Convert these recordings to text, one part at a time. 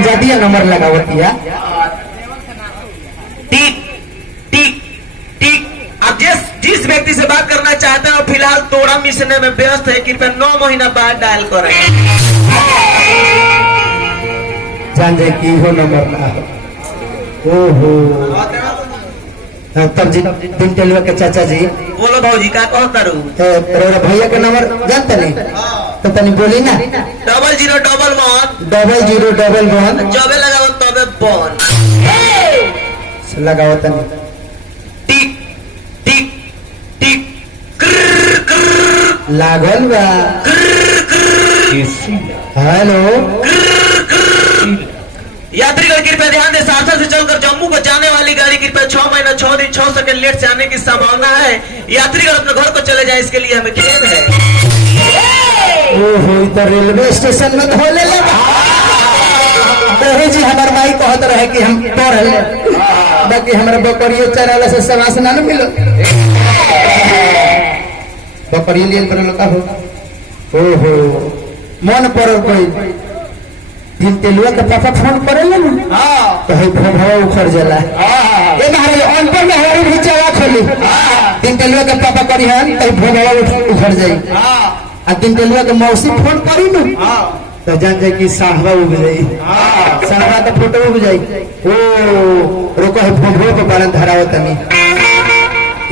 Punjabi number लगावतिया। टिक टिक टिक। अब जिस व्यक्ति से बात करना चाहते हैं और फिलहाल तोड़ा मिसने में व्यस्त है, कृपया 9 महीना बाद डायल करें। जान जाए की हो नंबर ना। ओहो तब जी दिन टेलुआ के चाचा जी बोलो भाजी का कहता रू तेरा भैया के नंबर जानते नहीं तो तनी बोली ना। 0011 0011 जबे लगाओ तबे बन लगाओ तनी। टिक टिक टिक लागल बा। हेलो यात्रीगण कृपया ध्यान दें, सारसा से चलकर जम्मू को जाने वाली गाड़ी कृपया 6 महीना 6 दिन 6 सेकंड लेट से आने की संभावना है। यात्रीगण अपने घर को चले जाएं, इसके लिए हमें खेद है। ओहो तो रेलवे स्टेशन में धो ले जी हमारे माई कहत रहे कि हम पढ़ बाकी हमारे बकरियों चराला से समास ना मिलो। बकरियों लिए का हो। ओहो मन पर कोई दिन तेलुआ के पापा फोन करे ले ना तो है भव उखड़ जाला। ए महाराज अनपढ़ में हमारी भी चला खोली दिन तेलुआ के पापा करी हन तो भव उखड़ जाई। आ दिन तेलुआ के मौसी फोन करी न तो जान जाए कि साहबा उग जाई। साहबा का फोटो उग जाई। ओ रोको है भव को बारन धराव तनी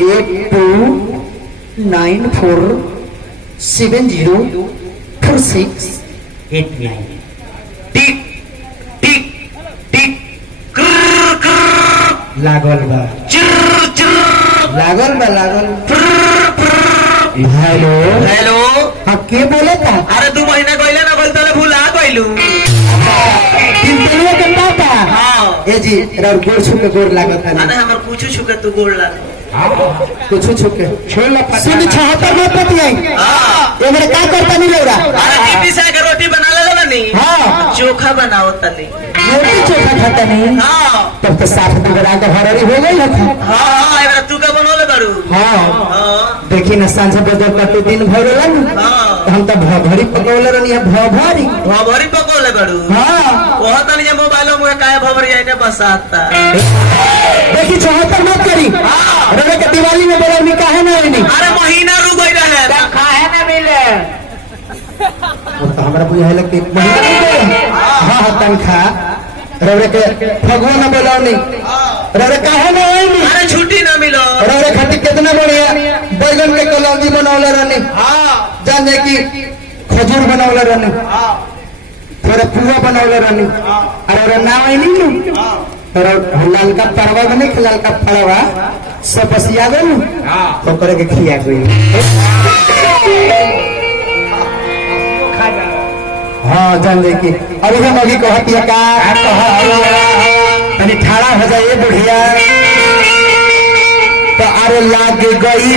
8294704689। टिक टिक टिक लागल बा लागल बा लागल। हेलो हेलो हाँ के बोले था? अरे 2 महीना कहले ना बोलते तो भूला गइलू। के पापा हाँ ए जी रौर गोड़ छू के गोड़ लागत है। अरे हमर कुछ छुके तू गोड़ ला कुछ छू के छोड़ ला। सुन 76 मत पतियाई। हां ये मेरे का करता नहीं लौरा। अरे टीपी से के रोटी बना ले बनी। हां चोखा बनाओ तनी। रोटी चोखा खाता नहीं। हां तब तो साफ दुगरा के हररी हो गई है। हां एबरा तू का बनोले बारू। हां देखी ना सांझ बजे कटे दिन भर लन। हां हम तो भरी पकौले रहनी है भरी पकौले बारू। हां वह तनी जे मोबाइल में काहे भवरी आइने बसाता। देखी 76 मत करी। रवे के दिवाली में बोला नहीं काहे ना आईनी। अरे महीना रुक गई रहले काहे ना मिले। तो हमरा बुझाइल कि महीना मिले। हां तनखा रवे के फगुआ में बोलाओ नहीं। रवे काहे ना आईनी। अरे छुट्टी ना मिलो। रवे खाती कितना बढ़िया बैगन के कलौजी बनौले रहनी। हां जान जाए कि खजूर बनौले रहनी। थोड़ा पुआ बनौले रहनी। अरे ना आईनी नु लाल का परवा बने लाल का परवा सब बसिया गई तो करे के खिया गई। हाँ जान दे की अभी हम अभी कहती है का ठाड़ा हो जाए बुढ़िया तो अरे लाग गई